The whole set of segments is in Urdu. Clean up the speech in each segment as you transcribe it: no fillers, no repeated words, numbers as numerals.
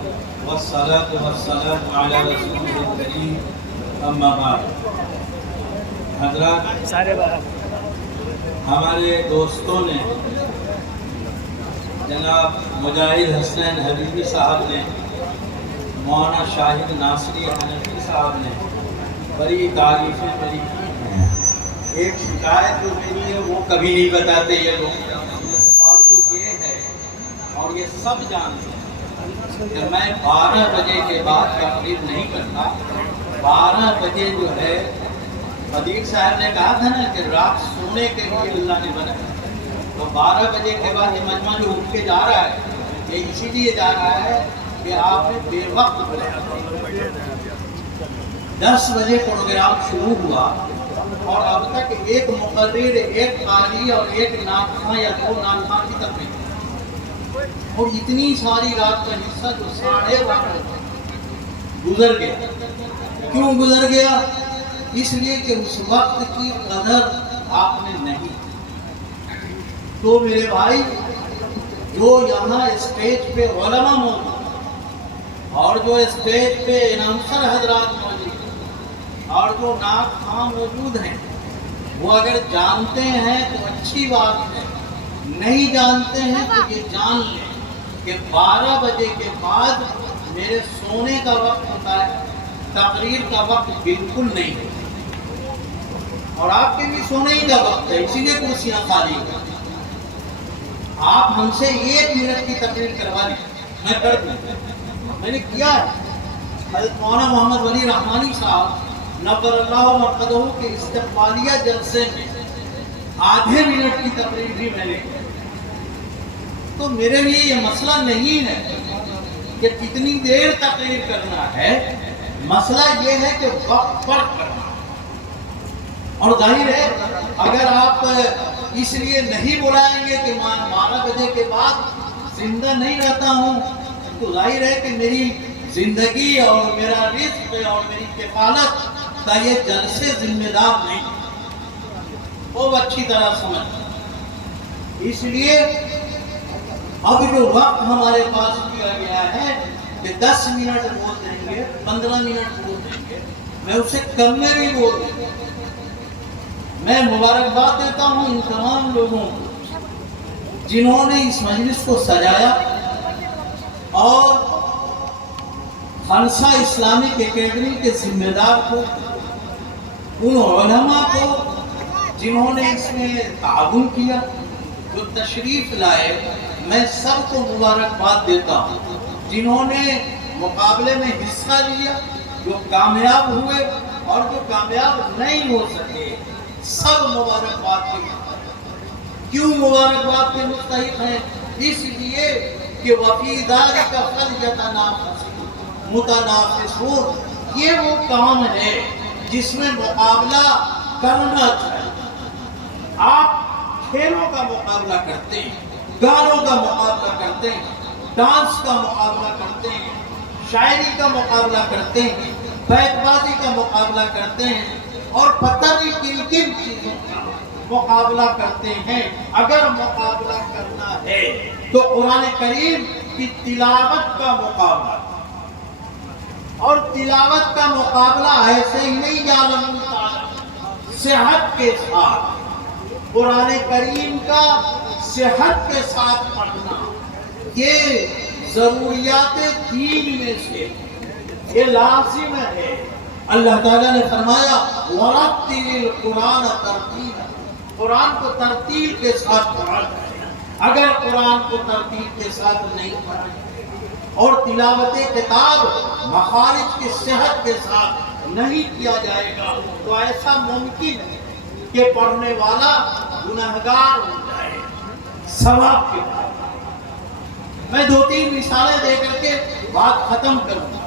والصلاة والسلام على رسول الكريم اما بعد۔ حضرات، ہمارے دوستوں نے جناب مجاہد حسنین حبیبی صاحب نے، مولانا شاہد ناصری حنفی صاحب نے بڑی تعریفیں میری کی ہیں۔ ایک شکایت جو میری ہے وہ کبھی نہیں بتاتے یہ لوگ، اور وہ یہ ہے، اور یہ سب جانتے ہیں کہ میں 12 بجے کے بعد تقریر نہیں کرتا۔ 12 بجے جو ہے، صدیق صاحب نے کہا تھا نا کہ رات سونے کے لیے اللہ نے بنایا، تو 12 بجے کے بعد یہ مجمع جو اٹھ کے جا رہا ہے یہ اسی لیے جا رہا ہے کہ آپ نے بے وقت بلایا۔ 10 بجے پروگرام شروع ہوا اور اب تک ایک مقرر، ایک قاری اور ایک ناطخواں یا 2 ناطخواں کی تقریر، اور اتنی ساری رات کا حصہ جو 12:30 گزر گیا۔ کیوں گزر گیا؟ اس لیے کہ اس وقت کی قدر آپ نے نہیں۔ تو میرے بھائی، جو یہاں اسٹیج پہ علماء موجود اور جو اسٹیج پہ اناؤنسر حضرات موجود اور جو ناطخواں موجود ہیں، وہ اگر جانتے ہیں تو اچھی بات ہے، نہیں جانتے ہیں تو یہ جان لیں کہ 12 بجے کے بعد میرے سونے کا وقت ہوتا ہے، تقریر کا وقت بالکل نہیں ہے، اور آپ کے بھی سونے ہی کا وقت ہے، اسی لیے کرسیاں خالی ہیں۔ آپ ہم سے 1 منٹ کی تقریر کروا لیں، میں کر دوں، میں نے کیا ہے۔ حضرت مولانا محمد ولی رحمانی صاحب نور اللہ مرقدہ کے استقبالیہ جلسے میں آدھے منٹ کی تقریر بھی میں نے کی۔ تو میرے لیے یہ مسئلہ نہیں ہے کہ کتنی دیر تقریر کرنا ہے، مسئلہ یہ ہے کہ وقت پر کرنا۔ اور ظاہر ہے اگر آپ اس لیے نہیں بلائیں گے کہ میں 12 بجے کے بعد زندہ نہیں رہتا ہوں، تو ظاہر ہے کہ میری زندگی اور میرا رزق اور میری کفالت کا یہ جلسے ذمہ دار نہیں، وہ اچھی طرح سمجھ۔ اس لیے اب جو وقت ہمارے پاس کیا گیا ہے کہ 10 منٹ بول دیں گے، 15 منٹ بول دیں گے، میں اسے کم میں بھی بول دوں گا۔ میں مبارکباد دیتا ہوں ان تمام لوگوں کو جنہوں نے اس مجلس کو سجایا، اور خانسہ اسلامک اکیڈمی کے ذمہ دار کو، ان علماء کو جنہوں نے اس میں تعاون کیا، جو تشریف لائے، میں سب کو مبارکباد دیتا ہوں۔ جنہوں نے مقابلے میں حصہ لیا، جو کامیاب ہوئے اور جو کامیاب نہیں ہو سکے، سب مبارکباد کے مستحق۔ کیوں مبارکباد کے مستحق ہیں؟ اس لیے کہ وفی ذالک فلیتنافس المتنافسون، یہ وہ کام ہے جس میں مقابلہ کرنا چاہیے۔ آپ کھیلوں کا مقابلہ کرتے ہیں، گانوں کا مقابلہ کرتے ہیں، ڈانس کا مقابلہ کرتے ہیں، شاعری کا مقابلہ کرتے ہیں، بیت بازی کا مقابلہ کرتے ہیں، اور پتہ نہیں کن کن چیزوں کا مقابلہ کرتے ہیں۔ اگر مقابلہ کرنا ہے تو قرآن کریم کی تلاوت کا مقابلہ، اور تلاوت کا مقابلہ ایسے ہی نہیں یعلم تعالی، صحت کے ساتھ قرآن کریم کا صحت کے ساتھ پڑھنا، یہ ضروریات دین میں سے یہ لازم ہے۔ اللہ تعالیٰ نے فرمایا وَرَتِّلِ الْقُرْآنَ تَرْتِيلًا، قرآن کو ترتیل کے ساتھ پڑھا جائے۔ اگر قرآن کو ترتیل کے ساتھ نہیں پڑھا جائے اور تلاوت کتاب مخارج کی صحت کے ساتھ نہیں کیا جائے گا، تو ایسا ممکن ہے کہ پڑھنے والا گنہگار ہو جائے ثواب کے بعد۔ میں 2-3 مثالیں دے کر کے بات ختم کروں گا۔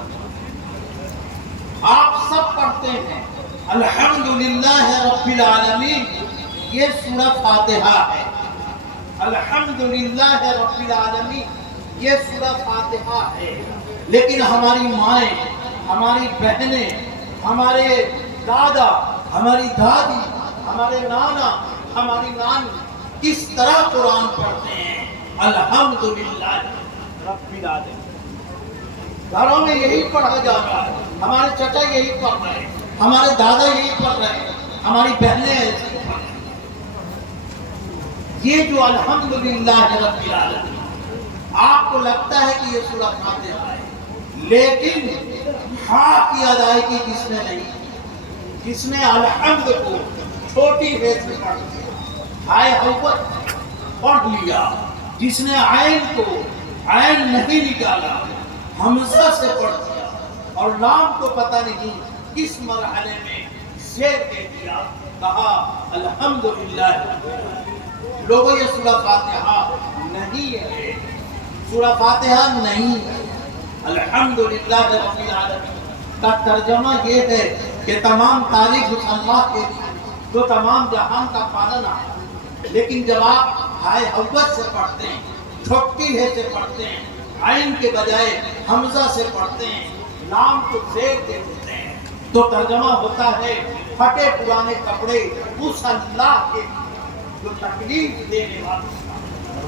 آپ سب پڑھتے ہیں الحمدللہ رب العالمین، یہ سورہ فاتحہ ہے۔ الحمدللہ رب العالمین، یہ سورہ فاتحہ ہے۔ لیکن ہماری مائیں، ہماری بہنیں، ہمارے دادا، ہماری دادی، ہمارے نانا، ہماری نانی کس طرح قرآن پڑھتے ہیں؟ الحمدللہ رب العالمین۔ گھروں میں یہی پڑھا جا رہا ہے، ہمارے چچا یہی پڑھ رہے ہیں، ہمارے دادا یہی پڑھ رہے ہیں، ہماری بہنیں ایسی پڑھ رہی ہیں۔ یہ جو الحمدللہ رب العالمین، آپ کو لگتا ہے کہ یہ سورہ فاتحہ ہے، لیکن حق کی ادائیگی کس نے نہیں کی؟ جس نے الحمد کو چھوٹی حیث میں پڑھ لیا، ہائے حوت پڑھ لیا، جس نے عین کو عین نہیں نکالا، حمزہ سے پڑھ دیا، اور لام کو پتہ نہیں کس مرحلے میں زیر دے دیا، کہا الحمدللہ۔ لوگوں یہ سورہ فاتحہ نہیں ہے، سورہ فاتحہ نہیں ہے۔ الحمدللہ رب العالمین کا ترجمہ یہ ہے کہ تمام تعریف اس اللہ کے لیے جو تمام جہان کا پالن ہے۔ لیکن جب آپ ہائے حوت سے پڑھتے ہیں، چھوٹی ہے سے پڑھتے ہیں، عین کے بجائے حمزہ سے پڑھتے ہیں، لام کو زیر دے دیتے ہیں، تو ترجمہ ہوتا ہے پھٹے پرانے کپڑے اس اللہ کے جو تکلیف دینے والا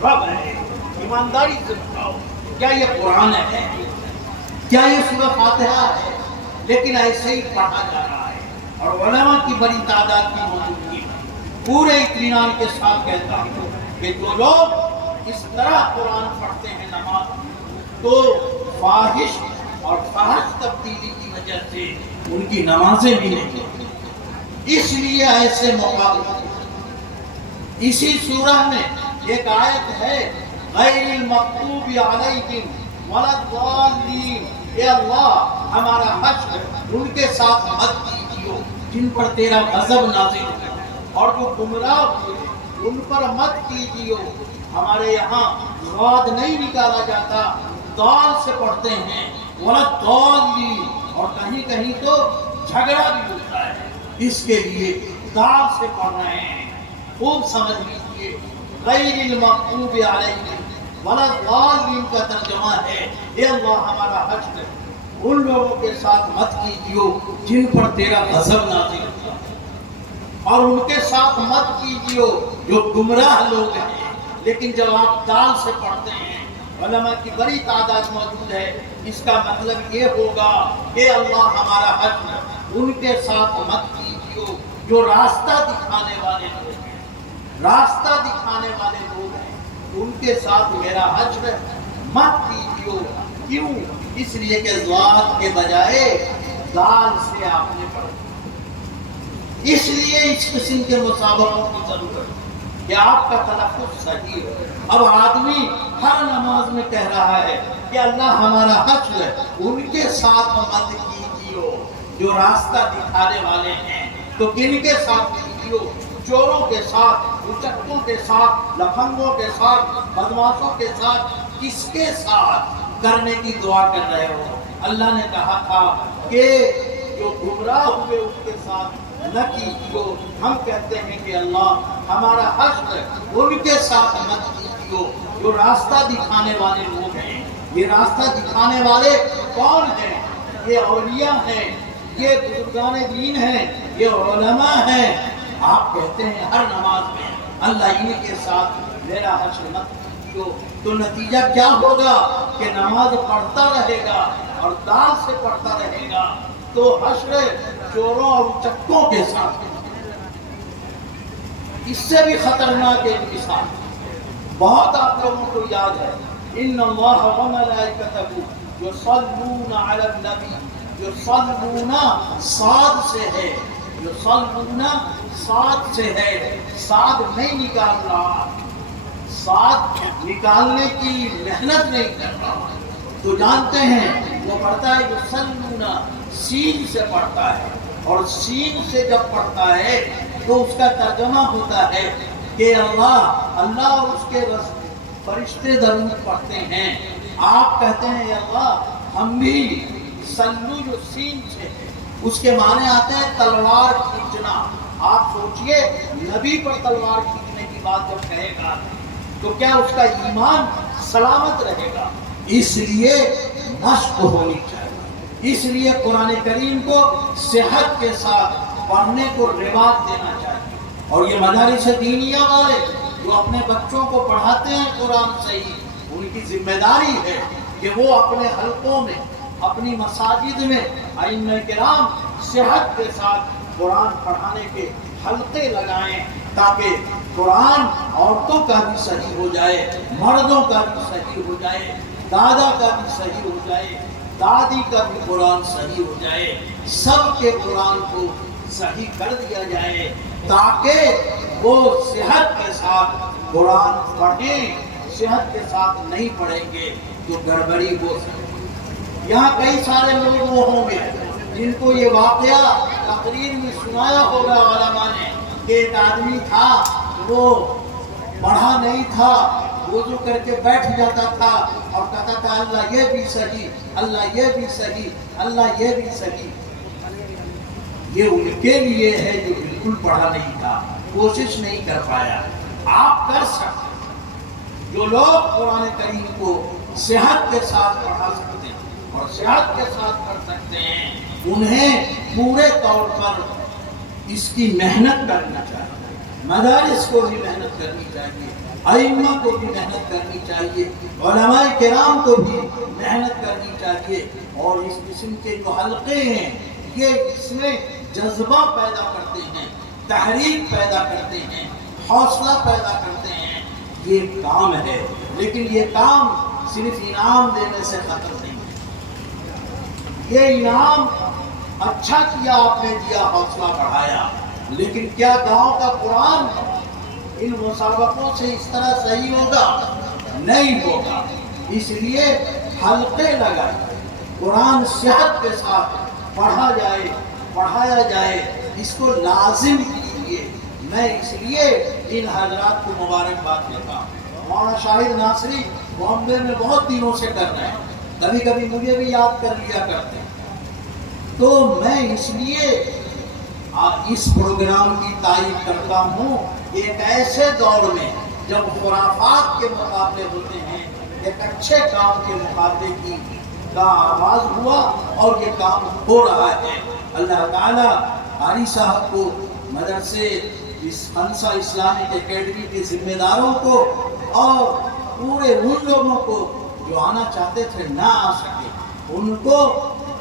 رب ہے۔ ایمانداری سے بتاؤ، کیا یہ قرآن ہے؟ کیا یہ سورہ فاتحہ ہے؟ لیکن ایسے ہی پڑھا جا رہا ہے، اور علماء کی بڑی تعداد کی موجودگی پورے اطمینان کے ساتھ کہتا ہوں کہ جو لوگ اس طرح قرآن پڑھتے ہیں نماز، تو فاحش اور فحش تبدیلی کی وجہ سے ان کی نمازیں بھی نہیں ہوتی۔ اس لیے ایسے مقابلے، اسی سورہ میں ایک آیت ہے غیر المغضوب علیہم ولا الضالین، اے اللہ ہمارا حشر ان کے ساتھ مت کیجیو جن پر تیرا غضب نازل ہے، اور جو گمراہ ہوئے ان پر مت کیجیو۔ ہمارے یہاں ضاد نہیں نکالا جاتا، دال سے پڑھتے ہیں ولا الضالین، اور کہیں کہیں تو جھگڑا بھی ہوتا ہے، اس کے لیے دال سے پڑھ رہے ہیں۔ خوب سمجھ لیجیے، غیر المغضوب علیہم ولا الضالین کا ترجمہ ہے اے اللہ ہمارا حشر ان لوگوں کے ساتھ مت کیجیو جن پر تیرا غضب نازل ہوتا ہے، اور ان کے ساتھ مت کیجیو جو گمراہ لوگ ہیں۔ لیکن جب آپ دال سے پڑھتے ہیں، علماء کی بڑی تعداد موجود ہے، اس کا مطلب یہ ہوگا کہ اللہ ہمارا حشر ان کے ساتھ مت کیجیو جو راستہ دکھانے والے لوگ ہیں، راستہ دکھانے والے لوگ ہیں، ان کے ساتھ میرا حشر مت کیجیو۔ کیوں؟ اس لیے کہ ضاد کے بجائے دال سے آپ نے پڑھا، اس لیے اس قسم کے مسابقوں کی ضرورت ہے کہ آپ کا تلفظ صحیح ہو۔ اب آدمی ہر نماز میں کہہ رہا ہے کہ اللہ ہمارا حشر ان کے ساتھ مت کیجیو جو راستہ دکھانے والے ہیں، تو کن کے ساتھ کیجیو؟ چوروں کے ساتھ، اچکوں کے ساتھ، لفنگوں کے ساتھ، بدماشوں کے ساتھ، کس کے ساتھ کرنے کی دعا کر رہے ہو؟ اللہ نے کہا تھا کہ جو گمراہ ہوئے ان کے ساتھ نہ کیجیو۔ ہم کہتے ہیں کہ اللہ ہمارا حشر ان کے ساتھ مت کیجیو جو راستہ دکھانے والے لوگ ہیں۔ یہ راستہ دکھانے والے کون ہیں؟ یہ اولیاء ہیں، یہ بزرگان دین ہیں، یہ علماء ہیں۔ آپ کہتے ہیں ہر نماز میں اللہ ان کے ساتھ میرا حشر مت کیجیو، تو نتیجہ کیا ہوگا کہ نماز پڑھتا رہے گا اور دال سے پڑھتا رہے گا، تو حشر چوروں اور چکوں کے ساتھ۔ اس سے بھی خطرناک ایک مثال بہت آپ لوگوں کو یاد ہے، ان اللہ و ملائکتہ یصلون علی النبی، یصلون صاد سے ہے، یصلون صاد سے ہے، صاد نہیں نکال رہا، صاد نکالنے کی محنت نہیں کر رہا۔ تو جانتے ہیں وہ پڑھتا ہے یصلون، سین سے پڑھتا ہے، اور سین سے جب پڑھتا ہے تو اس کا ترجمہ ہوتا ہے کہ اللہ اور اس کے فرشتے درود پڑھتے ہیں۔ آپ کہتے ہیں یا اللہ ہم بھی سلو جو سین سے ہے، اس کے معنی آتے ہیں تلوار کھینچنا۔ آپ سوچئے نبی پر تلوار کھینچنے کی بات جب کہے گا تو کیا اس کا ایمان سلامت رہے گا؟ اس لیے مشق ہونی چاہیے، اس لیے قرآن کریم کو صحت کے ساتھ پڑھنے کو رواج دینا چاہیے۔ اور یہ مدارس دینیہ والے جو اپنے بچوں کو پڑھاتے ہیں قرآن صحیح، ان کی ذمہ داری ہے کہ وہ اپنے حلقوں میں، اپنی مساجد میں ائمہ کرام صحت کے ساتھ قرآن پڑھانے کے حلقے لگائیں تاکہ قرآن عورتوں کا بھی صحیح ہو جائے، مردوں کا بھی صحیح ہو جائے، دادا کا بھی صحیح ہو جائے، دادی کا بھی قرآن صحیح ہو جائے، سب کے قرآن کو صحیح کر دیا جائے تاکہ وہ صحت کے ساتھ قرآن پڑھیں۔ صحت کے ساتھ نہیں پڑھیں گے تو گڑبڑی ہو سکتی۔ یہاں کئی سارے لوگ وہ ہوں گے جن کو یہ واقعہ تقریر میں سنایا ہوگا علماء نے کہ ایک آدمی تھا، وہ پڑھا نہیں تھا، وضو کر کے بیٹھ جاتا تھا اور کہتا تھا اللہ یہ بھی صحیح، اللہ یہ بھی صحیح، اللہ یہ بھی صحیح۔ یہ ان کے لیے ہے جو بالکل پڑھا نہیں تھا، کوشش نہیں کر پایا۔ آپ کر سکتے، جو لوگ قرآن کریم کو صحت کے ساتھ پڑھا سکتے ہیں اور صحت کے ساتھ پڑھ سکتے ہیں، انہیں پورے طور پر اس کی محنت کرنا چاہیے۔ مدارس کو بھی محنت کرنی چاہیے، ائمہ کو بھی محنت کرنی چاہیے، علماء کرام کو بھی محنت کرنی چاہیے، اور اس قسم کے جو حلقے ہیں یہ اس میں جذبہ پیدا کرتے ہیں، تحریک پیدا کرتے ہیں، حوصلہ پیدا کرتے ہیں۔ یہ کام ہے، لیکن یہ کام صرف انعام دینے سے ختم نہیں ہے۔ یہ انعام اچھا کیا آپ نے دیا، حوصلہ بڑھایا، لیکن کیا گاؤں کا قرآن ان مسابقوں سے اس طرح صحیح ہوگا؟ نہیں ہوگا۔ اس لیے حلقے لگائے، قرآن صحت کے ساتھ پڑھا جائے، پڑھایا جائے، اس کو لازم کیجیے۔ میں اس لیے ان حضرات کو مبارکباد دیتا ہوں۔ مولانا شاہد ناصری بامبے میں بہت دنوں سے کر رہے ہیں، کبھی کبھی مجھے بھی یاد کر لیا کرتے ہیں، تو میں اس لیے اس پروگرام کی تعریف کرتا ہوں۔ ایک ایسے دور میں جب خرافات کے مقابلے ہوتے ہیں، ایک اچھے کام کے مقابلے کا آغاز ہوا اور یہ کام ہو رہا ہے۔ اللہ تعالیٰ قاری صاحب کو، مدرسے اس خنسا اسلامک اکیڈمی کے ذمہ داروں کو اور پورے ان لوگوں کو جو آنا چاہتے تھے نہ آ سکے، ان کو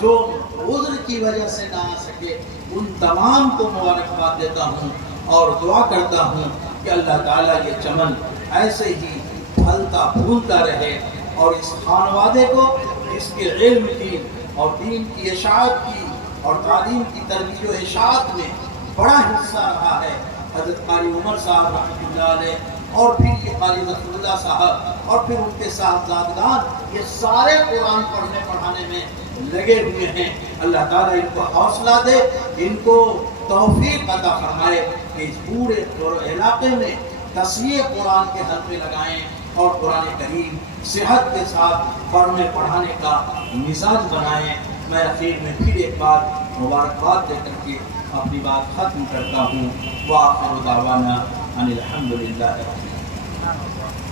جو عذر کی وجہ سے نہ آ سکے، ان تمام کو مبارکباد دیتا ہوں اور دعا کرتا ہوں کہ اللہ تعالیٰ یہ چمن ایسے ہی پھلتا پھولتا رہے، اور اس خانوادے کو اس کے علم کی اور دین کی اشاعت کی اور تعلیم کی ترویج و اشاعت میں بڑا حصہ رہا ہے۔ حضرت قاری عمر صاحب رحمۃ اللہ علیہ، اور پھر یہ قاری ظفر اللہ صاحب، اور پھر ان کے صاحبزادگان، یہ سارے قرآن پڑھنے پڑھانے میں لگے ہوئے ہیں۔ اللہ تعالیٰ ان کو حوصلہ دے، ان کو توفیق عطا فرمائے کہ اس پورے علاقے میں تصحیح قرآن کے حلقے لگائیں اور قرآن کریم صحت کے ساتھ پڑھنے پڑھانے کا مزاج بنائیں۔ میں اخیر میں پھر ایک بار مبارکباد دے کر کے اپنی بات ختم کرتا ہوں۔ وآخر دعوانا ان الحمد للہ رب العالمین۔